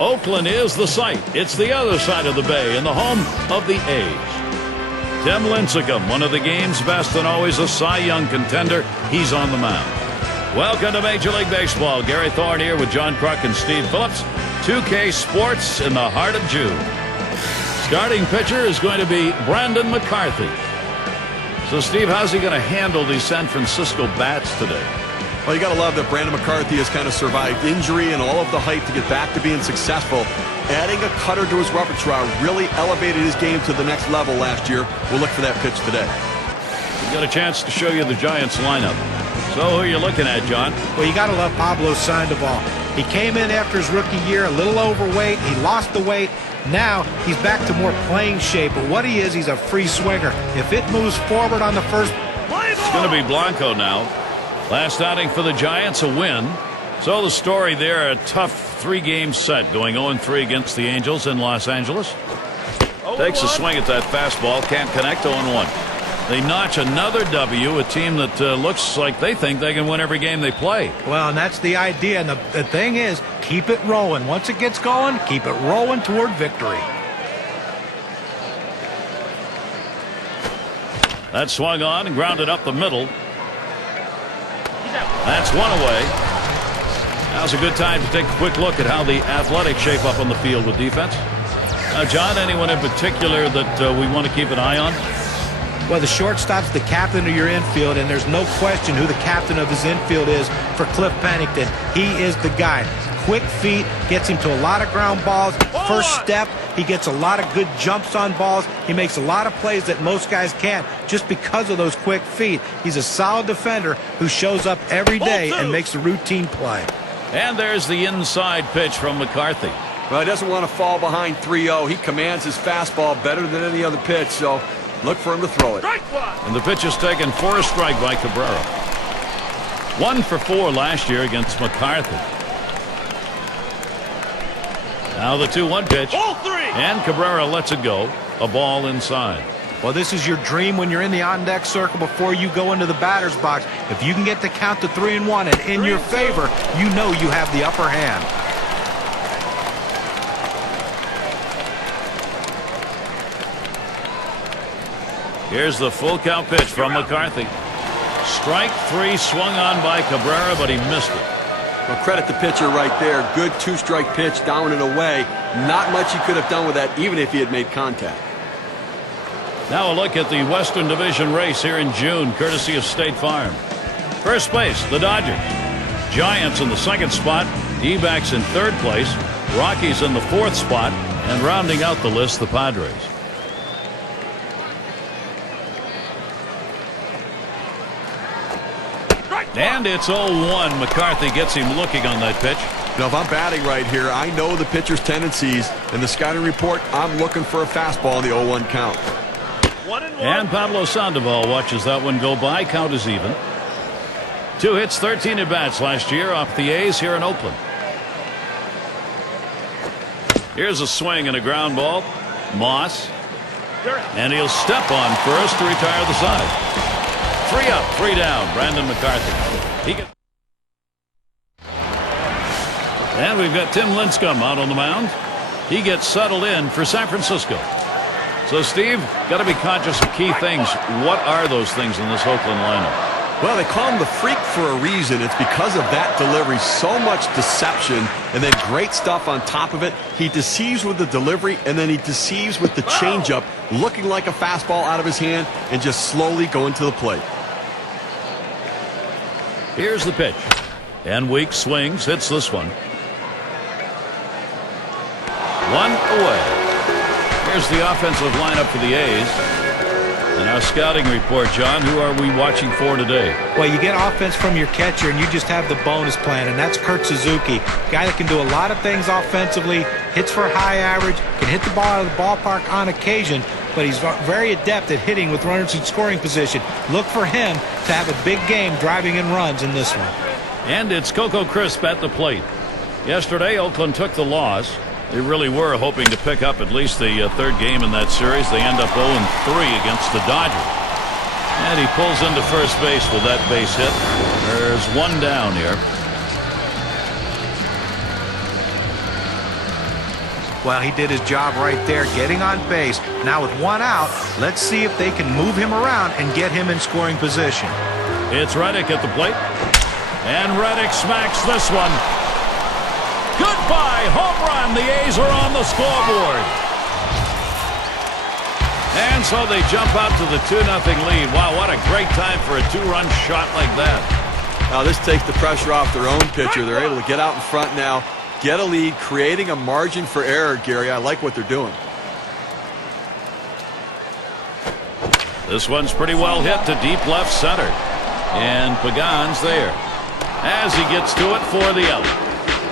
Oakland is the site. It's the other side of the bay and the home of the A's. Tim Lincecum, one of the game's best and always a Cy Young contender. He's on the mound. Welcome to Major League Baseball. Gary Thorne here with John Kruk and Steve Phillips. 2K Sports in the heart of June. Starting pitcher is going to be Brandon McCarthy. So, Steve, how's he going to handle these San Francisco bats today? Well, you got to love that Brandon McCarthy has kind of survived injury and all of the hype to get back to being successful. Adding a cutter to his repertoire really elevated his game to the next level last year. We'll look for that pitch today. We got a chance to show you the Giants lineup. So who are you looking at, John? Well, you got to love Pablo Sandoval. He came in after his rookie year a little overweight. He lost the weight. Now he's back to more playing shape. But what he is, he's a free swinger. If it moves forward on the first, it's going to be Blanco now. Last outing for the Giants, a win. So the story there, a tough 3-game set going 0-3 against the Angels in Los Angeles. Takes a swing at that fastball, can't connect. 0-1. They notch another W, a team that looks like they think they can win every game they play. Well, and that's the idea. And the thing is, keep it rolling. Once it gets going, keep it rolling toward victory. That swung on and grounded up the middle. That's one away. Now's a good time to take a quick look at how the Athletics shape up on the field with defense. Now, John, anyone in particular that we want to keep an eye on? Well, the shortstop's the captain of your infield, and there's no question who the captain of his infield is for Cliff Pennington. He is the guy. Quick feet, gets him to a lot of ground balls. First step, he gets a lot of good jumps on balls. He makes a lot of plays that most guys can't just because of those quick feet. He's a solid defender who shows up every day and makes a routine play. And there's the inside pitch from McCarthy. Well, he doesn't want to fall behind 3-0. He commands his fastball better than any other pitch, so look for him to throw it. And the pitch is taken for a strike by Cabrera. 1 for 4 last year against McCarthy. Now the 2-1 pitch. And Cabrera lets it go. A ball inside. Well, this is your dream when you're in the on-deck circle before you go into the batter's box. If you can get the count to 3-1 and in your favor, you know you have the upper hand. Here's the full count pitch from McCarthy. Strike 3 swung on by Cabrera, but he missed it. Well, credit the pitcher right there. Good 2-strike pitch down and away. Not much he could have done with that, even if he had made contact. Now a look at the Western Division race here in June, courtesy of State Farm. First place, the Dodgers. Giants in the 2nd spot. D-backs in 3rd place. Rockies in the 4th spot. And rounding out the list, the Padres. And it's 0-1. McCarthy gets him looking on that pitch. Now, if I'm batting right here, I know the pitcher's tendencies. In the scouting report, I'm looking for a fastball in the 0-1 count. And Pablo Sandoval watches that one go by. Count is even. 2 hits, 13 at-bats last year off the A's here in Oakland. Here's a swing and a ground ball. Moss. And he'll step on first to retire the side. 3 up, 3 down. Brandon McCarthy. And we've got Tim Lincecum out on the mound. He gets settled in for San Francisco. So, Steve, got to be conscious of key things. What are those things in this Oakland lineup? Well, they call him the freak for a reason. It's because of that delivery. So much deception and then great stuff on top of it. He deceives with the delivery and then he deceives with the changeup, looking like a fastball out of his hand and just slowly going to the plate. Here's the pitch. And Weeks swings, hits this one. 1 away. Here's the offensive lineup for the A's. And our scouting report, John, who are we watching for today? Well, you get offense from your catcher, and you just have the bonus plan, and that's Kurt Suzuki. Guy that can do a lot of things offensively, hits for a high average, can hit the ball out of the ballpark on occasion, but he's very adept at hitting with runners in scoring position. Look for him to have a big game driving in runs in this one. And it's Coco Crisp at the plate. Yesterday, Oakland took the loss. They really were hoping to pick up at least the 3rd game in that series. They end up 0-3 against the Dodgers. And he pulls into first base with that base hit. There's 1 down here. Well, he did his job right there, getting on base. Now with one out, let's see if they can move him around and get him in scoring position. It's Reddick at the plate. And Reddick smacks this one. Goodbye, home run. The A's are on the scoreboard. And so they jump out to the 2-0 lead. Wow, what a great time for a two-run shot like that. Now this takes the pressure off their own pitcher. They're able to get out in front now, get a lead, creating a margin for error, Gary. I like what they're doing. This one's pretty well hit to deep left center. And Pagan's there as he gets to it for the out.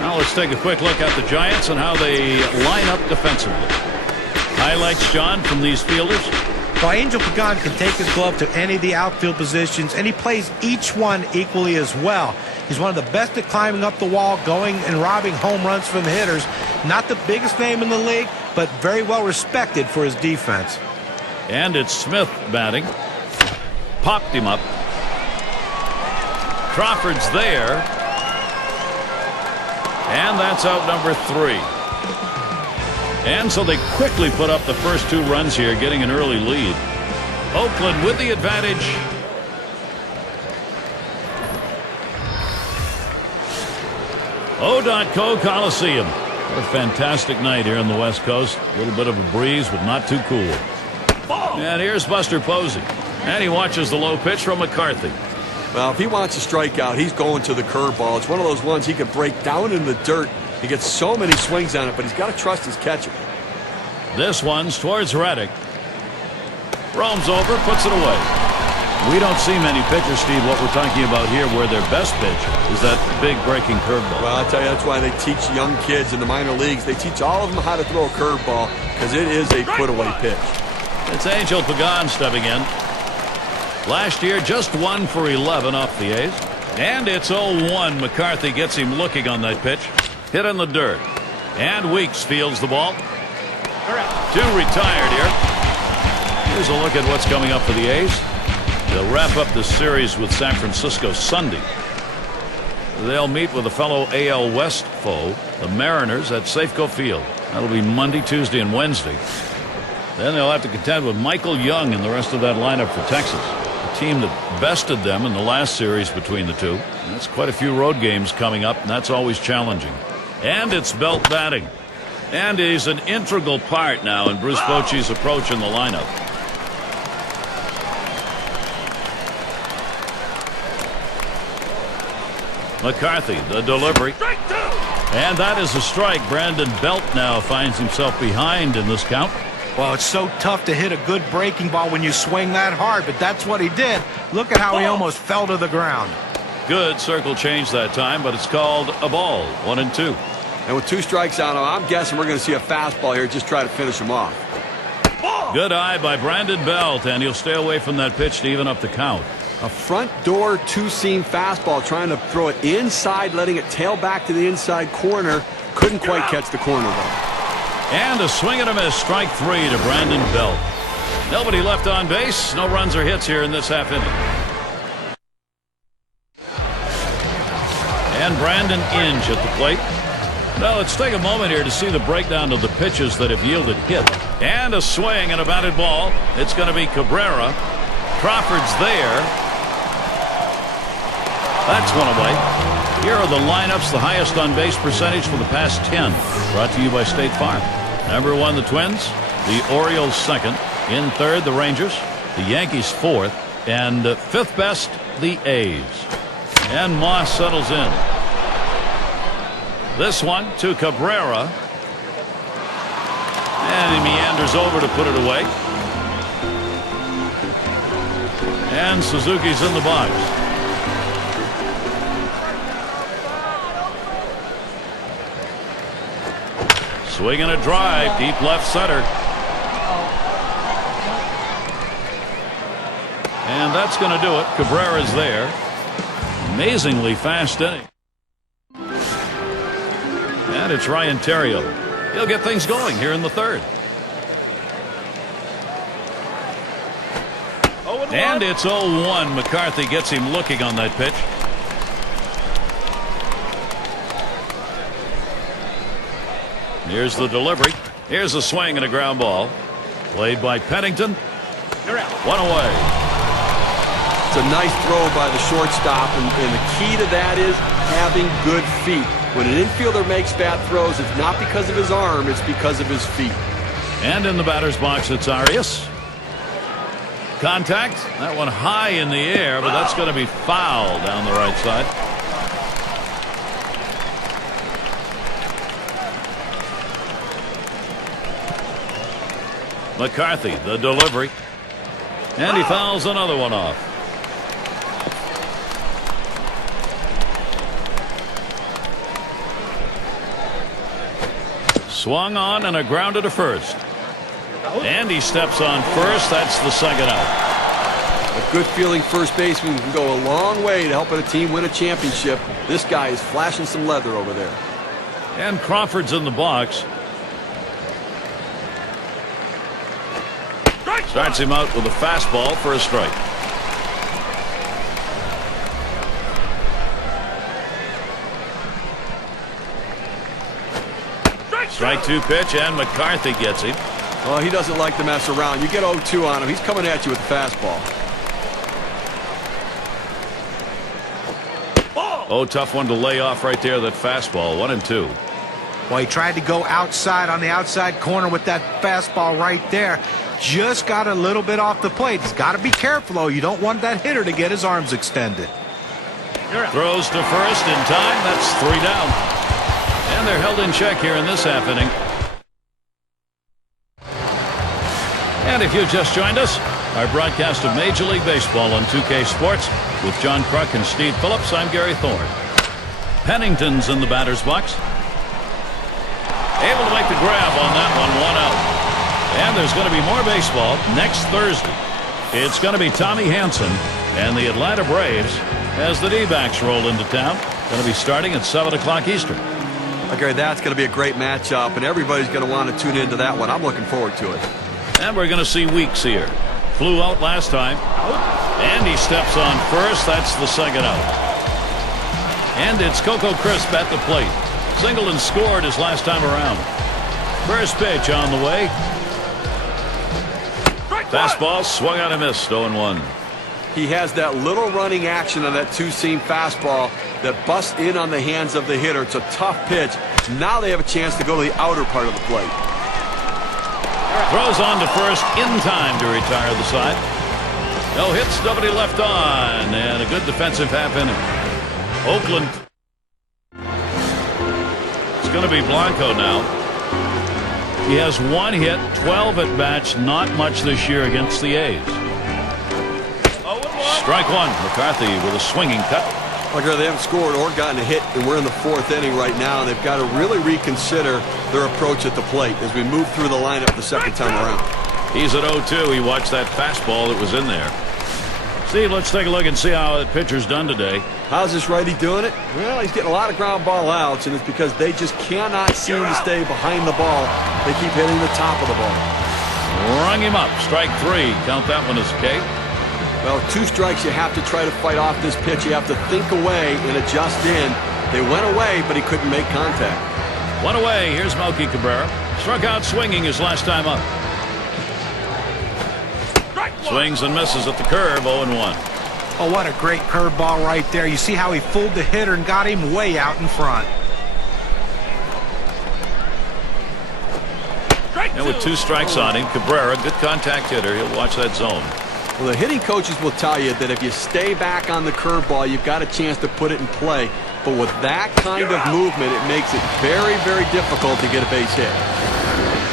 Now let's take a quick look at the Giants and how they line up defensively. Highlights, John, from these fielders. Well, Angel Pagan can take his glove to any of the outfield positions, and he plays each one equally as well. He's one of the best at climbing up the wall, going and robbing home runs from the hitters. Not the biggest name in the league, but very well respected for his defense. And it's Smith batting. Popped him up. Crawford's there. And that's out number 3. And so they quickly put up the first 2 runs here, getting an early lead. Oakland with the advantage. O.Co Coliseum. What a fantastic night here on the West Coast. A little bit of a breeze, but not too cool. And here's Buster Posey. And he watches the low pitch from McCarthy. Well, if he wants a strikeout, he's going to the curveball. It's one of those ones he could break down in the dirt. He gets so many swings on it, but he's got to trust his catcher. This one's towards Reddick. Roams over, puts it away. We don't see many pitchers, Steve, what we're talking about here, where their best pitch is that big breaking curveball. Well, I tell you, that's why they teach young kids in the minor leagues. They teach all of them how to throw a curveball because it is a put-away pitch. It's Angel Pagan stepping in. Last year, just 1 for 11 off the A's. And it's 0-1. McCarthy gets him looking on that pitch. Hit in the dirt. And Weeks fields the ball. 2 retired here. Here's a look at what's coming up for the A's. They'll wrap up this series with San Francisco Sunday. They'll meet with a fellow AL West foe, the Mariners, at Safeco Field. That'll be Monday, Tuesday, and Wednesday. Then they'll have to contend with Michael Young and the rest of that lineup for Texas, a team that bested them in the last series between the two. That's quite a few road games coming up, and that's always challenging. And it's Belt batting. And he's an integral part now in Bruce Bochy's approach in the lineup. McCarthy, the delivery. And that is a strike. Brandon Belt now finds himself behind in this count. Well, it's so tough to hit a good breaking ball when you swing that hard, but that's what he did. Look at how he almost fell to the ground. Good circle change that time, but it's called a ball. 1-2. And with 2 strikes on him, I'm guessing we're going to see a fastball here. Just try to finish him off. Good eye by Brandon Belt, and he'll stay away from that pitch to even up the count. A front door 2-seam fastball, trying to throw it inside, letting it tail back to the inside corner. Couldn't quite catch the corner, though. And a swing and a miss. Strike 3 to Brandon Belt. Nobody left on base. No runs or hits here in this half inning. And Brandon Inge at the plate. Now let's take a moment here to see the breakdown of the pitches that have yielded hit. And a swing and a batted ball. It's going to be Cabrera. Crawford's there. That's one away. Here are the lineups, the highest on base percentage for the past 10. Brought to you by State Farm. Number 1, the Twins. The Orioles 2nd. In 3rd, the Rangers. The Yankees 4th. And 5th best, the A's. And Moss settles in. This one to Cabrera. And he meanders over to put it away. And Suzuki's in the box. Swing and a drive, deep left center. And that's going to do it. Cabrera's there. Amazingly fast inning. And it's Ryan Theriot. He'll get things going here in the 3rd. And it's 0-1. McCarthy gets him looking on that pitch. Here's the delivery. Here's a swing and a ground ball. Played by Pennington. One away. It's a nice throw by the shortstop, and the key to that is having good feet. When an infielder makes bad throws, it's not because of his arm, it's because of his feet. And in the batter's box, it's Arias. Contact. That one high in the air, but that's going to be foul down the right side. McCarthy, the delivery. And he fouls another one off. Swung on and a grounder to first. And he steps on first. That's the second out. A good feeling first baseman can go a long way to helping a team win a championship. This guy is flashing some leather over there. And Crawford's in the box. Starts him out with a fastball for a strike. Strike two pitch, and McCarthy gets him. Oh, he doesn't like to mess around. You get 0-2 on him, he's coming at you with a fastball. Oh, tough one to lay off right there, that fastball. 1-2. Well, he tried to go outside on the outside corner with that fastball right there. Just got a little bit off the plate. He's got to be careful, though. You don't want that hitter to get his arms extended. Throws to first in time. That's 3 down. And they're held in check here in this half inning. And if you've just joined us, our broadcast of Major League Baseball on 2K Sports with John Kruk and Steve Phillips. I'm Gary Thorne. Pennington's in the batter's box. Able to make the grab on that one. 1 out. And there's going to be more baseball next Thursday. It's going to be Tommy Hanson and the Atlanta Braves as the D-backs roll into town. Going to be starting at 7 o'clock Eastern. Okay, that's going to be a great matchup, and everybody's going to want to tune into that one. I'm looking forward to it. And we're going to see Weeks here. Flew out last time. And he steps on first. That's the second out. And it's Coco Crisp at the plate. Singled and scored his last time around. First pitch on the way. Fastball swung out and missed. 0-1. He has that little running action on that two-seam fastball that busts in on the hands of the hitter. It's a tough pitch. Now they have a chance to go to the outer part of the plate. Throws on to first in time to retire the side. No hits, nobody left on, and a good defensive half inning. Oakland. It's going to be Blanco now. He has 1 hit, 12 at bats, not much this year against the A's. Strike one. McCarthy with a swinging cut. They haven't scored or gotten a hit, and we're in the 4th inning right now, and they've got to really reconsider their approach at the plate as we move through the lineup the second time around. He's at 0-2. He watched that fastball that was in there. Steve, let's take a look and see how that pitcher's done today. How's this righty doing it? Well, he's getting a lot of ground ball outs, and it's because they just cannot seem to stay behind the ball. They keep hitting the top of the ball. Rung him up. Strike 3. Count that one as a K. Well, 2 strikes, you have to try to fight off this pitch. You have to think away and adjust in. They went away, but he couldn't make contact. 1 away. Here's Melky Cabrera. Struck out swinging his last time up. Swings and misses at the curve. 0-1. Oh, what a great curveball right there. You see how he fooled the hitter and got him way out in front. And with 2 strikes on him, Cabrera, good contact hitter. He'll watch that zone. Well, the hitting coaches will tell you that if you stay back on the curveball, you've got a chance to put it in play. But with that kind of movement, it makes it very, very difficult to get a base hit.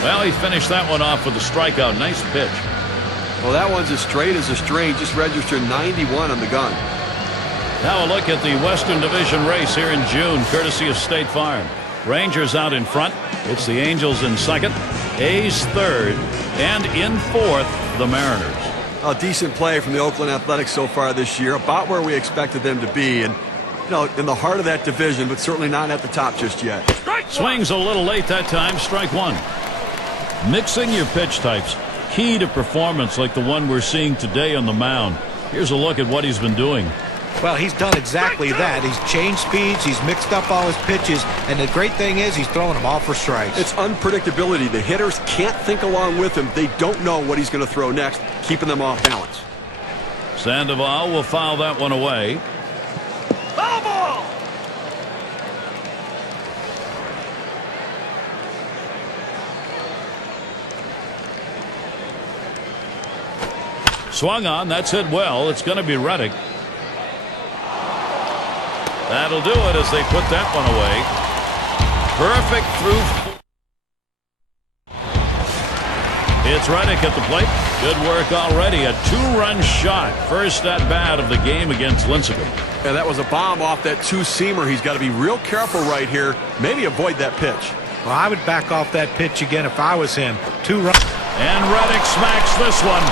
Well, he finished that one off with a strikeout. Nice pitch. Well, that one's as straight as a string. Just registered 91 on the gun. Now a look at the Western Division race here in June, courtesy of State Farm. Rangers out in front. It's the Angels in second. A's third. And in 4th, the Mariners. A decent play from the Oakland Athletics so far this year, about where we expected them to be, and in the heart of that division, but certainly not at the top just yet. Swings a little late that time. Strike 1. Mixing your pitch types, key to performance like the one we're seeing today on the mound. Here's a look at what he's been doing. Well, he's done exactly that. He's changed speeds, he's mixed up all his pitches, and the great thing is he's throwing them all for strikes. It's unpredictability. The hitters can't think along with him. They don't know what he's going to throw next, keeping them off balance. Sandoval will foul that one away. Foul ball! Swung on. That's hit well. It's going to be Reddick. That'll do it as they put that one away. Perfect through. It's Reddick at the plate. Good work already. A two-run shot. First at bat of the game against Lincecum. And that was a bomb off that two-seamer. He's got to be real careful right here. Maybe avoid that pitch. Well, I would back off that pitch again if I was him. 2 runs. And Reddick smacks this one.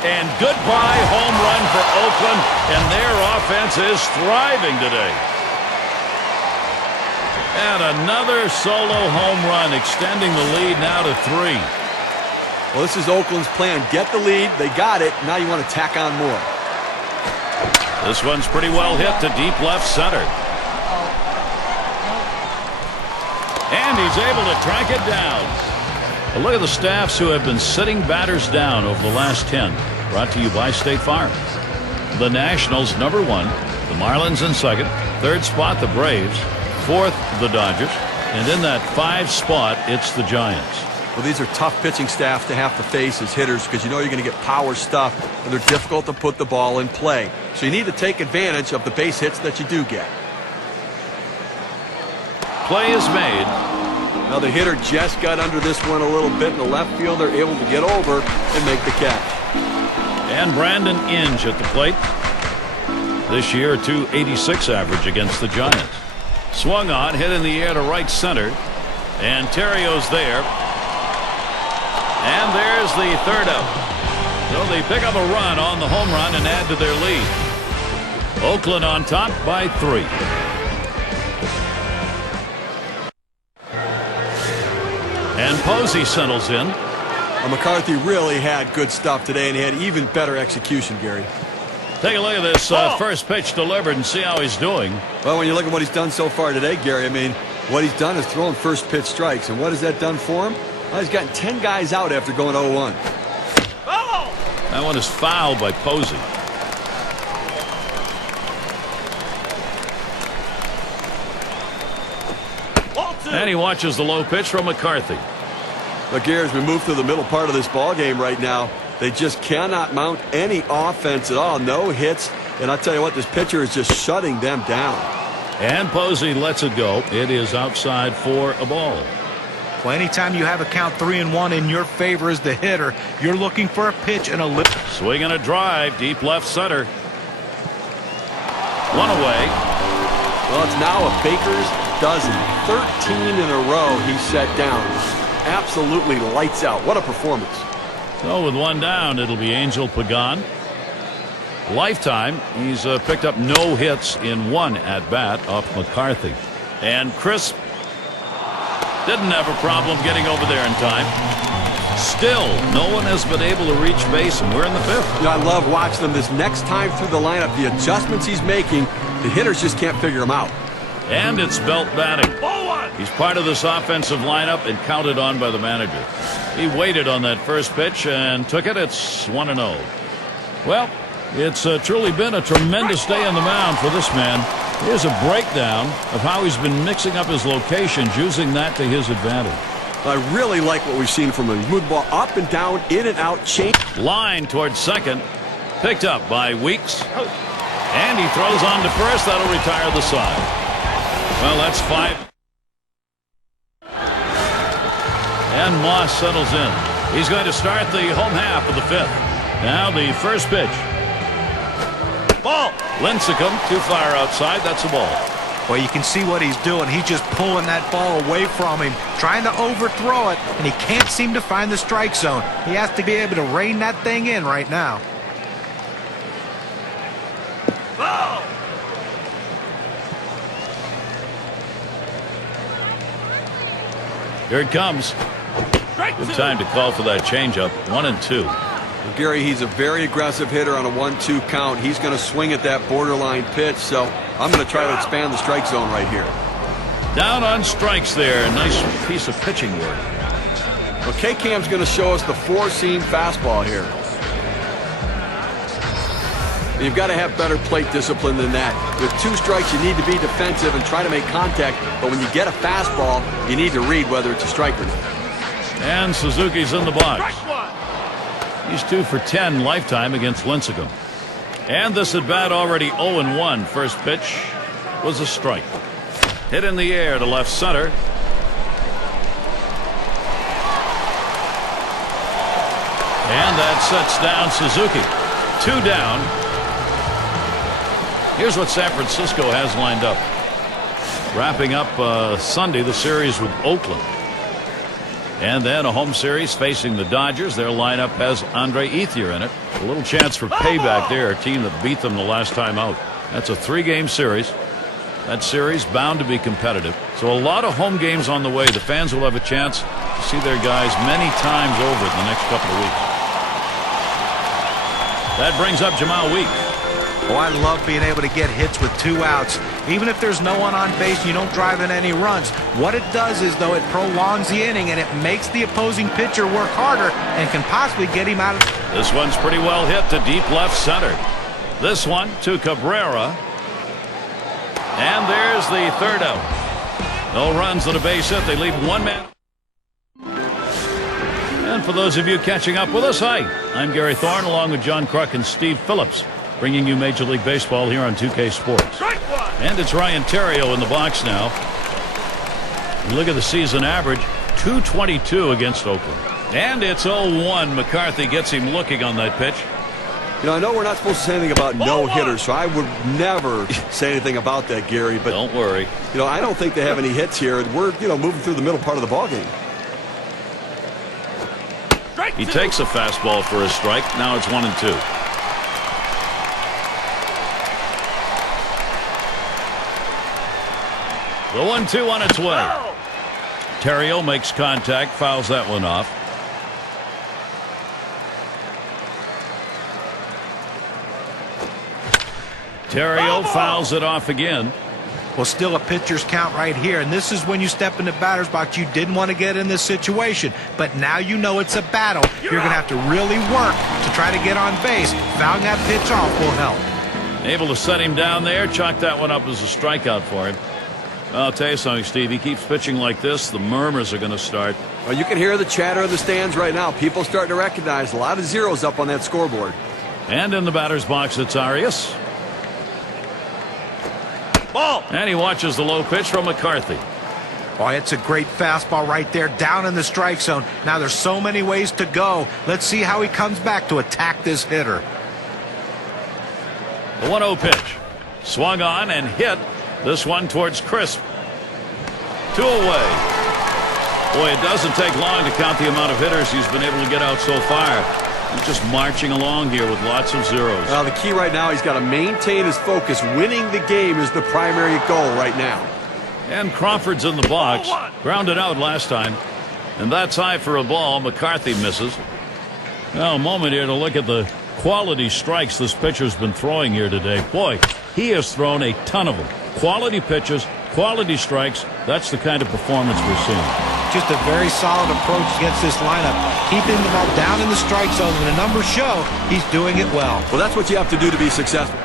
And goodbye home run for Oakland, and their offense is thriving today. And another solo home run, extending the lead now to 3. Well, this is Oakland's plan. Get the lead. They got it. Now you want to tack on more. This one's pretty well hit to deep left center. And he's able to track it down. A look at the staffs who have been sitting batters down over the last 10. Brought to you by State Farm. The Nationals, number 1. The Marlins in second. Third spot, the Braves. Fourth, the Dodgers. And in that 5 spot, it's the Giants. Well, these are tough pitching staff to have to face as hitters because you know you're going to get power stuff, and they're difficult to put the ball in play. So you need to take advantage of the base hits that you do get. Play is made. Now the hitter just got under this one a little bit in the left field. They're able to get over and make the catch. And Brandon Inge at the plate. This year, a .286 average against the Giants. Swung on, hit in the air to right center. And Terrio's there. And there's the third out. So they pick up a run on the home run and add to their lead. Oakland on top by 3. And Posey settles in. McCarthy really had good stuff today, and he had even better execution, Gary. Take a look at this first pitch delivered and see how he's doing. Well, when you look at what he's done so far today, Gary, I mean, what he's done is thrown first pitch strikes. And what has that done for him? Well, he's gotten 10 guys out after going 0-1. That one is fouled by Posey. And he watches the low pitch from McCarthy. Look here, as we move through the middle part of this ball game right now, they just cannot mount any offense at all. No hits. And I tell you what, this pitcher is just shutting them down. And Posey lets it go. It is outside for a ball. Well, anytime you have a count 3-1 in your favor as the hitter, you're looking for a pitch and a lift. Swing and a drive, deep left center. One away. Well, it's now a Baker's dozen. 13 in a row he set down. Absolutely lights out. What a performance. So with one down, it'll be Angel Pagan. Lifetime, he's picked up no hits in 1 at-bat off McCarthy. And Chris didn't have a problem getting over there in time. Still, no one has been able to reach base, and we're in the 5th. I love watching him this next time through the lineup. The adjustments he's making, the hitters just can't figure them out. And it's Belt batting. He's part of this offensive lineup and counted on by the manager. He waited on that first pitch and took it. It's 1-0. Well, it's truly been a tremendous day on the mound for this man. Here's a breakdown of how he's been mixing up his locations, using that to his advantage. I really like what we've seen from him. He's moved the ball up and down, in and out, change. Line towards second. Picked up by Weeks. And he throws on to first. That'll retire the side. Well, that's 5. And Moss settles in. He's going to start the home half of the 5th. Now the first pitch. Ball. Lincecum too far outside. That's a ball. Well, you can see what he's doing. He's just pulling that ball away from him, trying to overthrow it, and he can't seem to find the strike zone. He has to be able to rein that thing in right now. Ball. Here it comes. Good time to call for that changeup. 1-2. Well, Gary, he's a very aggressive hitter on a 1-2 count. He's going to swing at that borderline pitch, so I'm going to try to expand the strike zone right here. Down on strikes there. Nice piece of pitching work. Well, K-Cam's going to show us the four-seam fastball here. You've got to have better plate discipline than that. With 2 strikes, you need to be defensive and try to make contact. But when you get a fastball, you need to read whether it's a strike or not. And Suzuki's in the box. He's 2 for 10 lifetime against Lincecum. And this at bat already 0-1. First pitch was a strike. Hit in the air to left center. And that sets down Suzuki. 2 down. Here's what San Francisco has lined up. Wrapping up Sunday the series with Oakland. And then a home series facing the Dodgers. Their lineup has Andre Ethier in it. A little chance for payback there, a team that beat them the last time out. That's a 3-game series. That series bound to be competitive. So a lot of home games on the way. The fans will have a chance to see their guys many times over in the next couple of weeks. That brings up Jamal Weeks. Oh, I love being able to get hits with 2 outs. Even if there's no one on base, you don't drive in any runs. What it does is, though, it prolongs the inning and it makes the opposing pitcher work harder and can possibly get him out of... This one's pretty well hit to deep left center. This one to Cabrera. And there's the 3rd out. No runs on a base hit. They leave 1 man. And for those of you catching up with us, hi, I'm Gary Thorne along with John Kruk and Steve Phillips, bringing you Major League Baseball here on 2K Sports. And it's Ryan Theriot in the box now. And look at the season average, 222 against Oakland. And it's 0-1. McCarthy gets him looking on that pitch. You know, I know we're not supposed to say anything about no-hitters, so I would never say anything about that, Gary. But don't worry. You know, I don't think they have any hits here. We're, moving through the middle part of the ballgame. He takes a fastball for a strike. Now it's 1-2. The 1-2 on its way. Theriot makes contact, fouls that one off. Theriot fouls it off again. Well, still a pitcher's count right here, and this is when you step in the batter's box. You didn't want to get in this situation, but now you know it's a battle. You're going to have to really work to try to get on base. Fouling that pitch off will help. Able to set him down there, chalk that one up as a strikeout for him. Well, I'll tell you something, Steve. He keeps pitching like this, the murmurs are going to start. Well, you can hear the chatter in the stands right now. People starting to recognize a lot of zeros up on that scoreboard. And in the batter's box, it's Arias. Ball. And he watches the low pitch from McCarthy. Oh, it's a great fastball right there, down in the strike zone. Now there's so many ways to go. Let's see how he comes back to attack this hitter. The 1-0 pitch. Swung on and hit. This one towards Crisp. 2 away. Boy, it doesn't take long to count the amount of hitters he's been able to get out so far. He's just marching along here with lots of zeros. Well, the key right now, he's got to maintain his focus. Winning the game is the primary goal right now. And Crawford's in the box. Grounded out last time. And that's high for a ball. McCarthy misses. Now, a moment here to look at the quality strikes this pitcher's been throwing here today. Boy, he has thrown a ton of them. Quality pitches, quality strikes. That's the kind of performance we're seeing. Just a very solid approach against this lineup. Keeping the ball down in the strike zone. When the numbers show, he's doing it well. Well, that's what you have to do to be successful.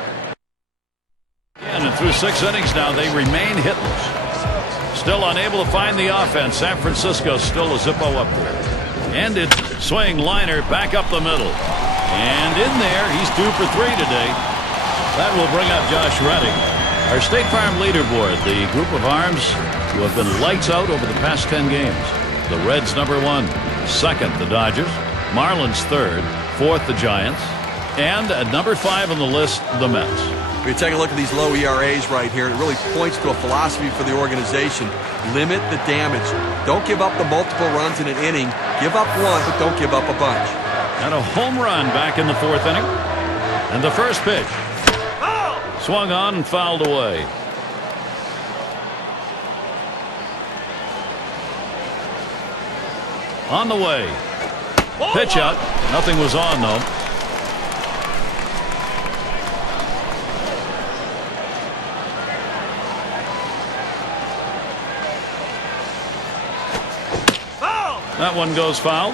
And through 6 innings now, they remain hitless. Still unable to find the offense. San Francisco still a Zippo up there. And it's swing liner back up the middle. And in there, he's 2 for 3 today. That will bring up Josh Reddick. Our State Farm leaderboard, the group of arms who have been lights out over the past 10 games. The Reds #1, second the Dodgers, Marlins third, fourth the Giants, and at #5 on the list, the Mets. We take a look at these low ERAs right here. It really points to a philosophy for the organization. Limit the damage. Don't give up the multiple runs in an inning. Give up one, but don't give up a bunch. And a home run back in the 4th inning. And the first pitch. Swung on and fouled away. On the way. Pitch out. Nothing was on, though. That one goes foul.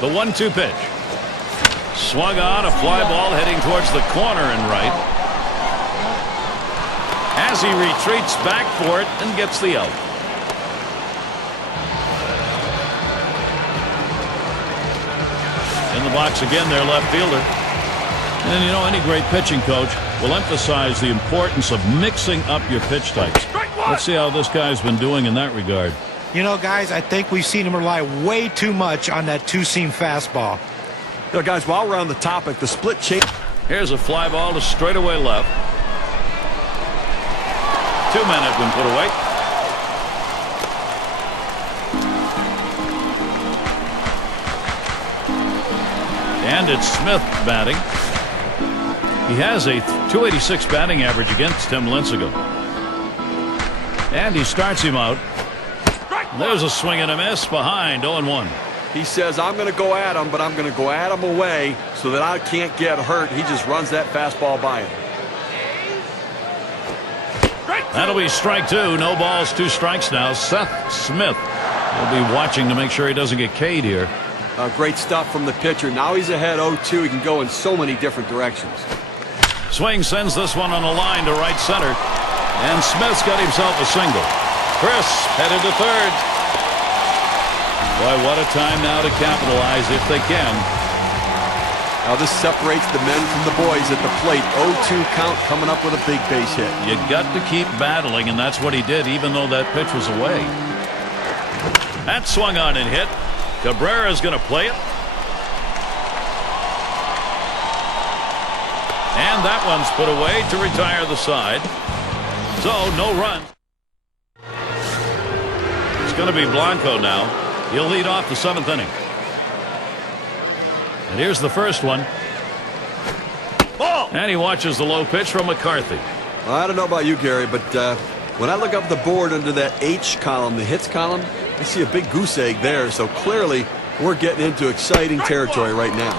The 1-2 pitch. Swung on, a fly ball heading towards the corner and right. As he retreats back for it and gets the out. In the box again, their left fielder. And you know, any great pitching coach will emphasize the importance of mixing up your pitch types. Let's see how this guy's been doing in that regard. You know, guys, I think we've seen him rely way too much on that two-seam fastball. You know, guys, while we're on the topic, the split change. Here's a fly ball to straightaway left. 2 men have been put away. And it's Smith batting. He has a .286 batting average against Tim Lincecum. And he starts him out. There's a swing and a miss behind 0-1. He says, I'm going to go at him, but I'm going to go at him away so that I can't get hurt. He just runs that fastball by him. That'll be strike two. No balls, 2 strikes now. Seth Smith will be watching to make sure he doesn't get K'd here. Great stuff from the pitcher. Now he's ahead 0-2. He can go in so many different directions. Swing sends this one on a line to right center. And Smith's got himself a single. Chris headed to third. Boy, what a time now to capitalize if they can. Now this separates the men from the boys at the plate. 0-2 count, coming up with a big base hit. You got to keep battling, and that's what he did, even though that pitch was away. That swung on and hit. Cabrera's going to play it. And that one's put away to retire the side. So, no run. It's going to be Blanco now. He'll lead off the 7th inning. And here's the first one. Ball! And he watches the low pitch from McCarthy. Well, I don't know about you, Gary, but when I look up the board under that H column, the hits column, I see a big goose egg there. So clearly, we're getting into exciting territory right now.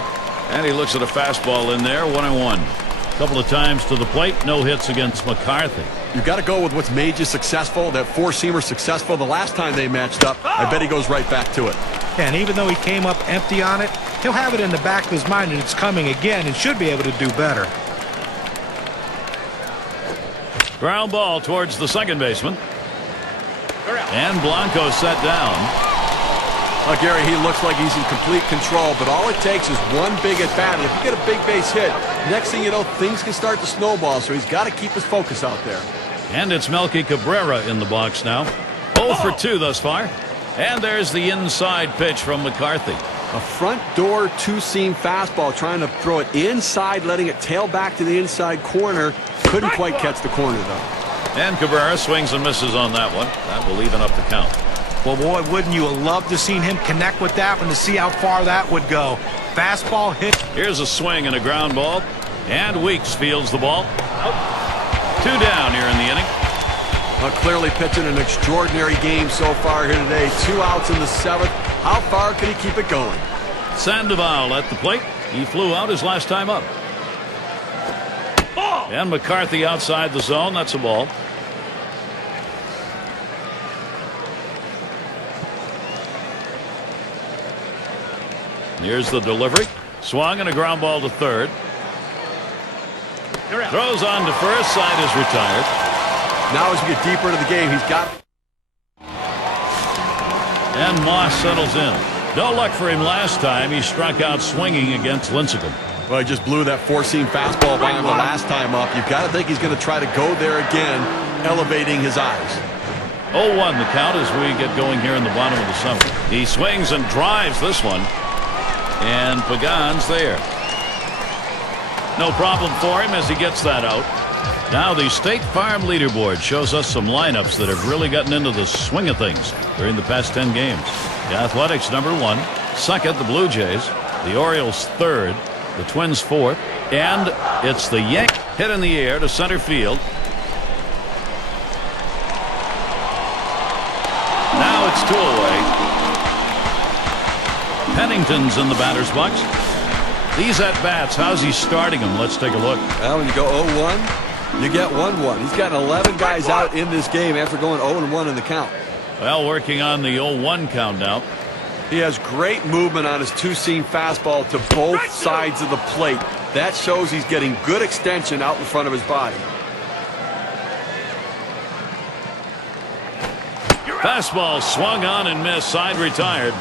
And he looks at a fastball in there, 1-1. A couple of times to the plate, no hits against McCarthy. You've got to go with what's made you successful. That four-seamer successful. The last time they matched up, I bet he goes right back to it. Yeah, and even though he came up empty on it, he'll have it in the back of his mind and it's coming again and should be able to do better. Ground ball towards the second baseman. And Blanco set down. Well, Gary, he looks like he's in complete control, but all it takes is one big at bat. And if you get a big base hit, next thing you know, things can start to snowball, so he's got to keep his focus out there. And it's Melky Cabrera in the box now. 0 for 2 thus far. And there's the inside pitch from McCarthy. A front door two-seam fastball, trying to throw it inside, letting it tail back to the inside corner. Couldn't quite catch the corner, though. And Cabrera swings and misses on that one. That will even up the count. Well, boy, wouldn't you have loved to seen him connect with that one to see how far that would go. Fastball hit. Here's a swing and a ground ball. And Weeks fields the ball. Out. 2 down here in the inning. Well, clearly pitching an extraordinary game so far here today. 2 outs in the 7th. How far can he keep it going? Sandoval at the plate. He flew out his last time up. Ball. And McCarthy outside the zone. That's a ball. Here's the delivery. Swung and a ground ball to third. Throws on to first. Side is retired. Now as we get deeper into the game, he's got... And Moss settles in. No luck for him last time. He struck out swinging against Lincecum. Well, he just blew that four-seam fastball by him the last time up. You've got to think he's going to try to go there again, elevating his eyes. 0-1 the count as we get going here in the bottom of the 7th. He swings and drives this one. And Pagan's there. No problem for him as he gets that out. Now the State Farm leaderboard shows us some lineups that have really gotten into the swing of things during the past 10 games. The Athletics #1, second the Blue Jays, the Orioles third, the Twins fourth, and it's the Yankees hit in the air to center field. two away. Pennington's in the batter's box. These at-bats, how's he starting them? Let's take a look. Well, when you go 0-1, you get 1-1. He's gotten 11 guys out in this game after going 0-1 in the count. Well, working on the 0-1 count now. He has great movement on his two-seam fastball to both sides of the plate. That shows he's getting good extension out in front of his body. Fastball swung on and missed. Side retired.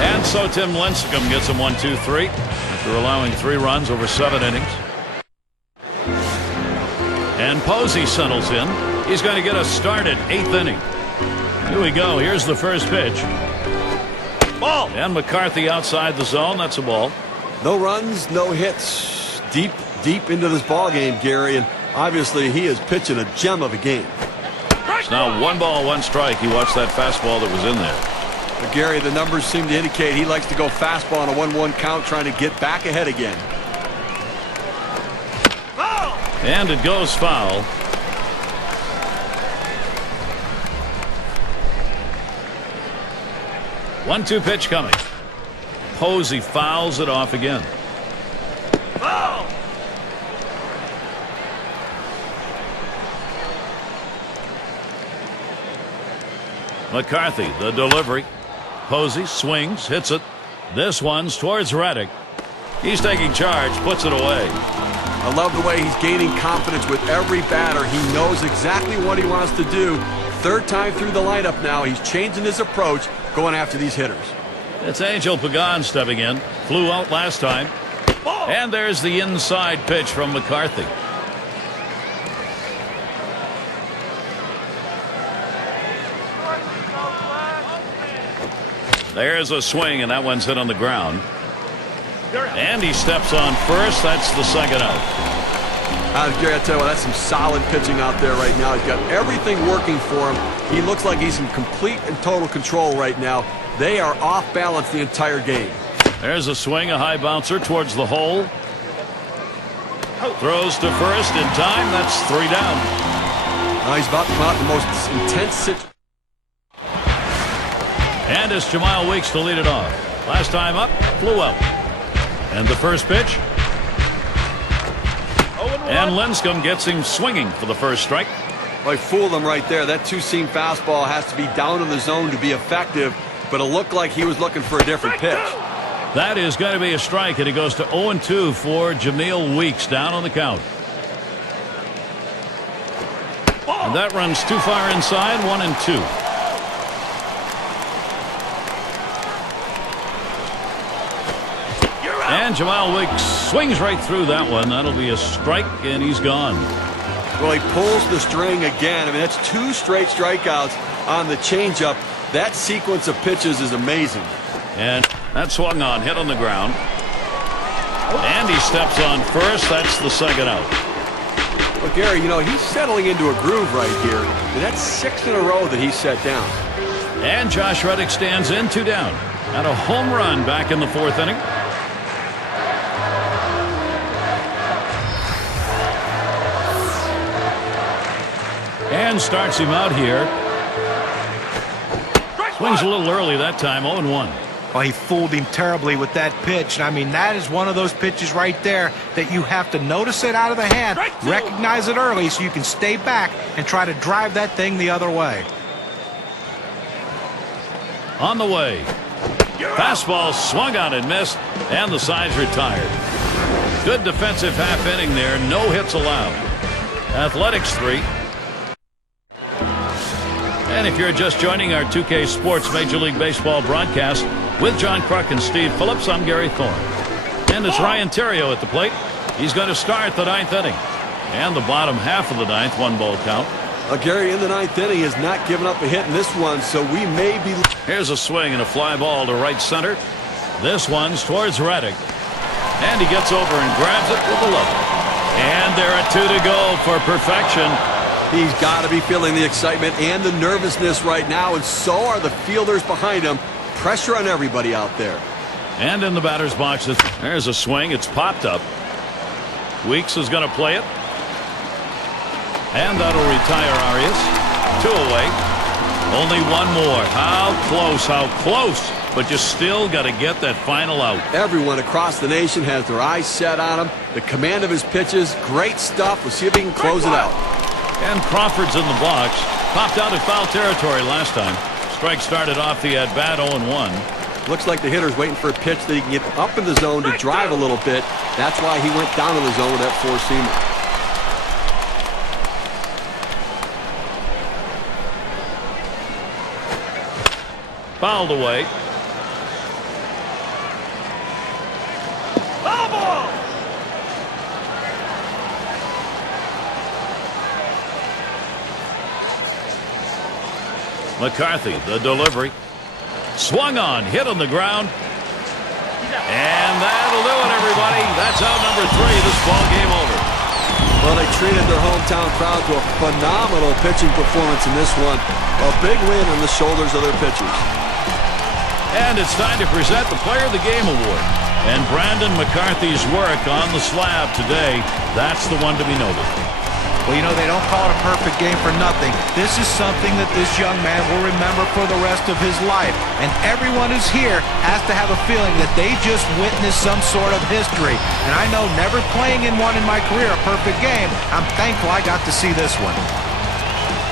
And so Tim Lincecum gets him 1-2-3 after allowing 3 runs over 7 innings. And Posey settles in. He's going to get us started 8th inning. Here we go. Here's the first pitch. Ball. And McCarthy outside the zone. That's a ball. No runs, no hits. Deep into this ball game, Gary, and obviously he is pitching a gem of a game. It's now 1 ball, 1 strike. He watched that fastball that was in there. But Gary, the numbers seem to indicate he likes to go fastball on a 1-1 count, trying to get back ahead again. And it goes foul. One-two pitch coming. Posey fouls it off again. McCarthy, the delivery. Posey swings, hits it. This one's towards Reddick. He's taking charge, puts it away. I love the way he's gaining confidence with every batter. He knows exactly what he wants to do. 3rd time through the lineup now. He's changing his approach, going after these hitters. It's Angel Pagan stepping in. Flew out last time. And there's the inside pitch from McCarthy. There's a swing, and that one's hit on the ground. And he steps on first. That's the 2nd out. Gary, I tell you what, that's some solid pitching out there right now. He's got everything working for him. He looks like he's in complete and total control right now. They are off balance the entire game. There's a swing, a high bouncer towards the hole. Throws to first in time. That's 3 down. He's about to come out in the most intense situation. And it's Jamal Weeks to lead it off. Last time up, flew out. And the first pitch. And Lincecum gets him swinging for the first strike. Well, he fooled him right there. That two-seam fastball has to be down in the zone to be effective, but it looked like he was looking for a different pitch. That is going to be a strike, and he goes to 0-2 for Jameel Weeks down on the count. And that runs too far inside, 1-2. And Jamal Weeks swings right through that one. That'll be a strike, and he's gone. Well, he pulls the string again. I mean, that's 2 straight strikeouts on the changeup. That sequence of pitches is amazing. And that swung on, hit on the ground. And he steps on first. That's the 2nd out. Well, Gary, you know, he's settling into a groove right here. And that's 6 in a row that he's set down. And Josh Reddick stands in, 2 down. Had a home run back in the 4th inning. And starts him out here. Swings a little early that time, 0-1. Well, he fooled him terribly with that pitch. I mean, that is one of those pitches right there that you have to notice it out of the hand, recognize it early so you can stay back and try to drive that thing the other way. On the way. Fastball swung on and missed, and the side's retired. Good defensive half inning there. No hits allowed. Athletics 3. And if you're just joining our 2K Sports Major League Baseball broadcast with John Kruk and Steve Phillips, I'm Gary Thorne. And it's Ryan Theriot at the plate. He's going to start the 9th inning. And the bottom half of the 9th, 1 ball count. Gary, in the 9th inning, has not given up a hit in this one, so we may be... Here's a swing and a fly ball to right center. This one's towards Reddick. And he gets over and grabs it with the left. And there are 2 to go for perfection. He's got to be feeling the excitement and the nervousness right now, and so are the fielders behind him. Pressure on everybody out there. And in the batter's box, there's a swing. It's popped up. Weeks is going to play it. And that'll retire Arias. 2 away. Only one more. How close, how close. But you still got to get that final out. Everyone across the nation has their eyes set on him. The command of his pitches, great stuff. We'll see if he can close it out. And Crawford's in the box. Popped out of foul territory last time. Strike started off the at-bat 0-1. Looks like the hitter's waiting for a pitch that he can get up in the zone to drive a little bit. That's why he went down to the zone with that four-seamer. Fouled away. Foul ball! McCarthy, the delivery. Swung on, hit on the ground. And that'll do it, everybody. That's out number 3. This ball game over. Well, they treated their hometown crowd to a phenomenal pitching performance in this one. A big win on the shoulders of their pitchers. And it's time to present the Player of the Game Award. And Brandon McCarthy's work on the slab today, that's the one to be noted. Well, you know, they don't call it a perfect game for nothing. This is something that this young man will remember for the rest of his life. And everyone who's here has to have a feeling that they just witnessed some sort of history. And I know, never playing in one in my career, a perfect game, I'm thankful I got to see this one.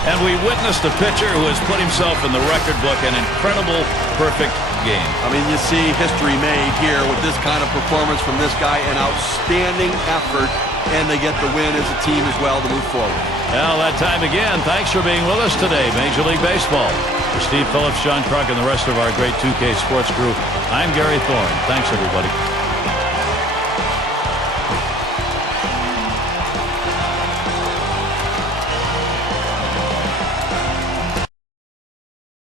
And we witnessed a pitcher who has put himself in the record book, an incredible, perfect game. I mean, you see history made here with this kind of performance from this guy, an outstanding effort, and they get the win as a team as well to move forward. Well, that time again, thanks for being with us today, Major League Baseball. For Steve Phillips, John Kruk, and the rest of our great 2K Sports crew, I'm Gary Thorne. Thanks, everybody.